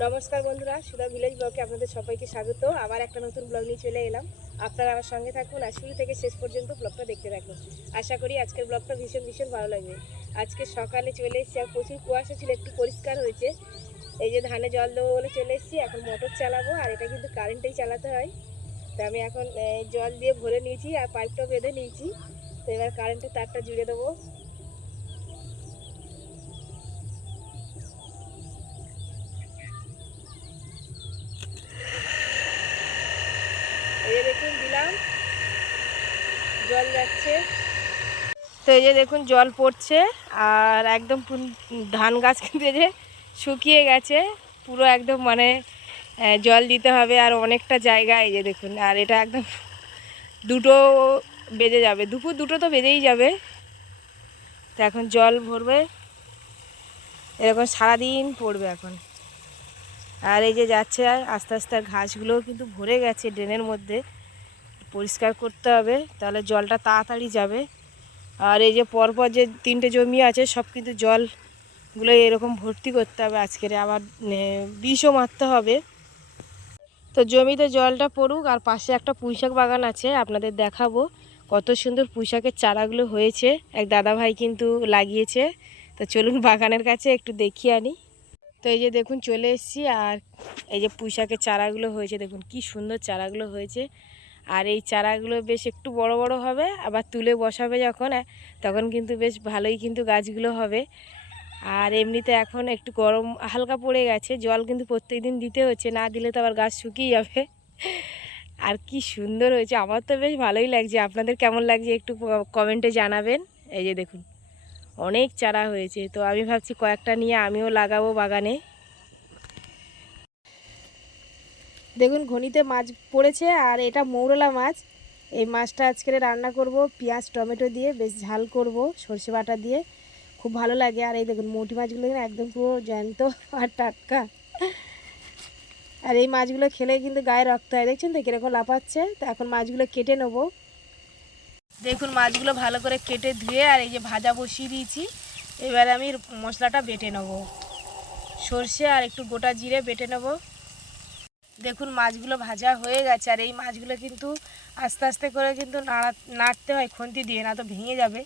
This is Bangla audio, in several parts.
নমস্কার বন্ধুরা, সুধা ভিলেজ ব্লকে আপনাদের সবাইকে স্বাগত। আবার একটা নতুন ব্লগ নিয়ে চলে এলাম। আপনারা আমার সঙ্গে থাকুন আর শুরু থেকে শেষ পর্যন্ত ব্লগটা দেখতে থাকুন। আশা করি আজকের ব্লগটা ভীষণ ভীষণ ভালো লাগবে। আজকে সকালে চলে এসেছি, আর প্রচুর কুয়াশা ছিল, একটু পরিষ্কার হয়েছে। এই যে ধানে জল দেবো বলে চলে এসেছি, এখন মোটর চালাবো, আর এটা কিন্তু কারেন্টেই চালাতে হয়। তো আমি এখন জল দিয়ে ভরে নিয়েছি, আর পাইপটা বেঁধে নিয়েছি। তো এবার কারেন্টের তারটা জুড়ে দেবো। দেখুন দিলাম, জল যাচ্ছে। তো এই যে দেখুন জল পড়ছে, আর একদম ধান গাছ কিন্তু যে শুকিয়ে গেছে। পুরো একদম মানে জল দিতে হবে আর অনেকটা জায়গা এই যে দেখুন, আর এটা একদম দুটো বেজে যাবে। দুপুর দুটো তো বেজেই যাবে। তো এখন জল ভরবে। এরকম সারাদিন পড়বে এখন। আর এই যে যাচ্ছে আর আস্তে আস্তে ঘাসগুলোও কিন্তু ভরে গেছে ড্রেনের মধ্যে। পরিষ্কার করতে হবে, তাহলে জলটা তাড়াতাড়ি যাবে। আর এই যে পরপর যে তিনটে জমি আছে, সব কিন্তু জলগুলো এরকম ভর্তি করতে হবে। আজকের আবার বিষও মারতে হবে। তো জমিতে জলটা পড়ুক, আর পাশে একটা পুঁইশাক বাগান আছে, আপনাদের দেখাবো। কত সুন্দর পুঁইশাকের চারাগুলো হয়েছে। এক দাদা ভাই কিন্তু লাগিয়েছে। তো চলুন বাগানের কাছে একটু দেখিয়ে আনি। তো এই যে দেখুন চলে এসেছি আর এই যে পুঁইশাকের চারাগুলো হয়েছে, দেখুন কি সুন্দর চারাগুলো হয়েছে। আর এই চারাগুলো বেশ একটু বড় বড় হবে, আবার তুলে বসাবে যখন তখন কিন্তু বেশ ভালোই কিন্তু গাছগুলো হবে। আর এমনিতে এখন একটু গরম হালকা পড়ে গেছে, জল কিন্তু প্রত্যেক দিন দিতে হচ্ছে, না দিলে তো আবার গাছ শুকিয়ে যাবে। আর কি সুন্দর হয়েছে, আমার তো বেশ ভালোই লাগছে। আপনাদের কেমন লাগছে একটু কমেন্টে জানাবেন। এই যে দেখুন। অনেক চারা হয়েছে। তো আমি ভাবছি কয়েকটা নিয়ে আমিও লাগাবো বাগানে। দেখুন, ঘনিতে মাছ পড়েছে আর এটা মৌরলা মাছ। এই মাছটা আজকে রান্না করব, পেঁয়াজ, টমেটো দিয়ে, বেশ ঝাল করব সর্ষে বাটা দিয়ে। খুব ভালো লাগে। আর এই দেখুন, মৌটি মাছগুলো একদম পুরো জ্যান্ত আর টাটকা। আর এই মাছগুলো খেলে কিন্তু গায়ে রক্ত হয়। দেখছেন তো কীরকম লাফাচ্ছে? তো এখন মাছগুলো কেটে নেব। দেখুন মাছগুলো ভালো করে কেটে ধুয়ে আর এই যে ভাজা বসিয়ে দিয়েছি। এবার আমি মশলাটা বেটে নেব। সর্ষে আর একটু গোটা জিরে বেটে নেব। দেখুন মাছগুলো ভাজা হয়ে গেছে আর এই মাছগুলো কিন্তু আস্তে আস্তে করে কিন্তু নাড়া, নাড়তে হয়, খুন্তি দিয়ে, না তো ভেঙে যাবে।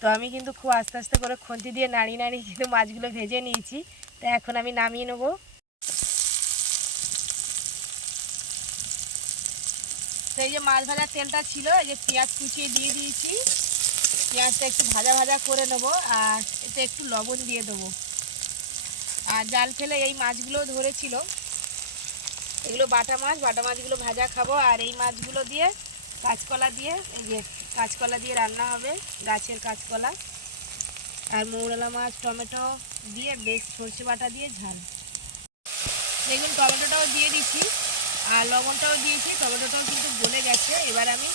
তো আমি কিন্তু খুব আস্তে আস্তে করে খুন্তি দিয়ে নাড়িয়ে নাড়িয়ে কিন্তু মাছগুলো ভেজে নিয়েছি। তো এখন আমি নামিয়ে নেব। এই যে মাছ ভাজার তেলটা ছিল, এই যে পেঁয়াজ কুচিয়ে দিয়ে দিয়েছি। পেঁয়াজটা একটু ভাজা ভাজা করে নেব, আর এতে একটু লবণ দিয়ে দেবো। আর জাল ফেলে এই মাছগুলো ধরেছিল। এগুলো বাটা মাছ, বাটা মাছগুলো ভাজা খাব, আর এই মাছগুলো দিয়ে কাঁচকলা দিয়ে, এই যে কাঁচকলা দিয়ে রান্না হবে, গাছের কাঁচকলা। আর মৌরলা মাছ, টমেটো দিয়ে বেশ সর্ষে বাটা দিয়ে ঝাল। দেখুন, টমেটোটাও দিয়ে দিচ্ছি। আর লবণটাও দিয়েছি, টমেটোটাও কিন্তু গলে গেছে। এবার আমি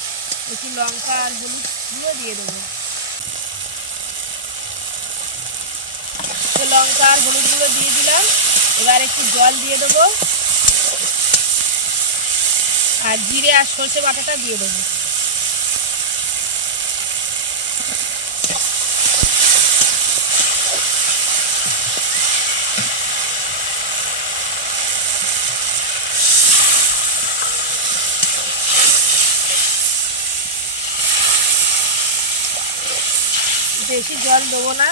একটু লঙ্কা আর হলুদ দিয়ে দিয়ে দেবো। তো লঙ্কা আর হলুদ গুঁড়ো দিয়ে দিলাম। এবার একটু জল দিয়ে দেবো। আর জিরে আর সর্ষে বাটাটা দিয়ে দেবো। বেশি জল দেবো না।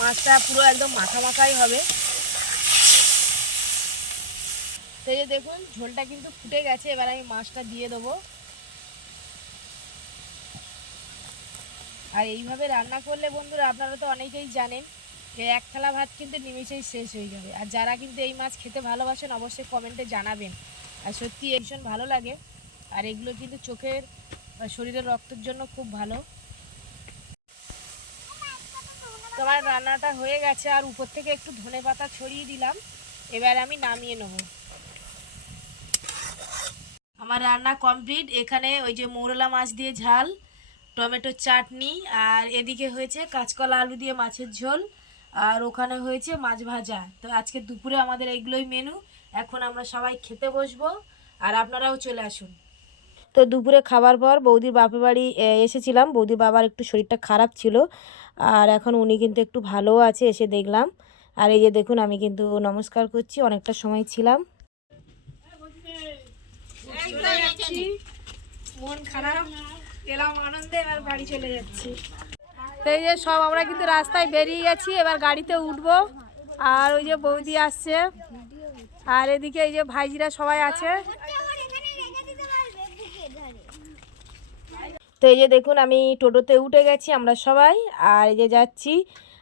মাছটা পুরো একদম মাখা মাখাই হবে। সেই যে দেখুন, ঝোলটা কিন্তু ফুটে গেছে, এবার আমি মাছটা দিয়ে দেবো। আর এইভাবে রান্না করলে বন্ধুরা, আপনারা তো অনেকেই জানেন যে এক থালা ভাত কিন্তু নিমেষেই শেষ হয়ে যাবে। আর যারা কিন্তু এই মাছ খেতে ভালোবাসেন, অবশ্যই কমেন্টে জানাবেন। আর সত্যি ভীষণ ভালো লাগে। আর এগুলো কিন্তু চোখের শরীরের রক্তের জন্য খুব ভালো। তোমার রান্নাটা হয়ে গেছে, আর উপর থেকে একটু ধনে পাতা ছড়িয়ে দিলাম। এবার আমি নামিয়ে নেব। আমার রান্না কমপ্লিট। এখানে ওই যে মৌরলা মাছ দিয়ে ঝাল টমেটোর চাটনি, আর এদিকে হয়েছে কাঁচকলা আলু দিয়ে মাছের ঝোল, আর ওখানে হয়েছে মাছ ভাজা। তো আজকে দুপুরে আমাদের এইগুলোই মেনু এখন আমরা সবাই খেতে বসবো, আর আপনারাও চলে আসুন। তো দুপুরে খাবার পর বৌদির বাপের বাড়ি এসেছিলাম। বৌদির বাবার একটু শরীরটা খারাপ ছিল। আর এখন উনি কিন্তু একটু ভালোও আছে এসে দেখলাম। আর এই যে দেখুন আমি কিন্তু নমস্কার করছি অনেকটা সময় ছিলাম। মন খারাপ এলাম আনন্দে এবার বাড়ি চলে যাচ্ছি। এই যে সব আমরা কিন্তু রাস্তায় বেরিয়ে গেছি এবার গাড়িতে উঠবো। আর ওই যে বৌদি আসছে। আর এদিকে এই যে ভাইজিরা সবাই আছে। তো এই যে দেখুন, আমি টোটোতে উঠে গেছি আমরা সবাই, আর এই যে যাচ্ছি।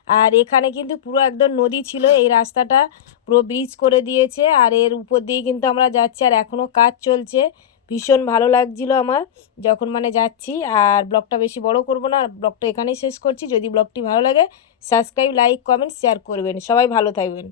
আর এখানে কিন্তু পুরো একদম নদী ছিল, এই রাস্তাটা পুরো ব্রিজ করে দিয়েছে, আর এর উপর দিয়ে কিন্তু আমরা যাচ্ছি, আর এখনও কাজ চলছে। ভীষণ ভালো লাগছিল আমার যখন মানে যাচ্ছি, আর ব্লগটা বেশি বড় করব না, আর ব্লগটা এখানেই শেষ করছি। যদি ব্লগটি ভালো লাগে সাবস্ক্রাইব লাইক কমেন্ট শেয়ার করবেন। সবাই ভালো থাকবেন।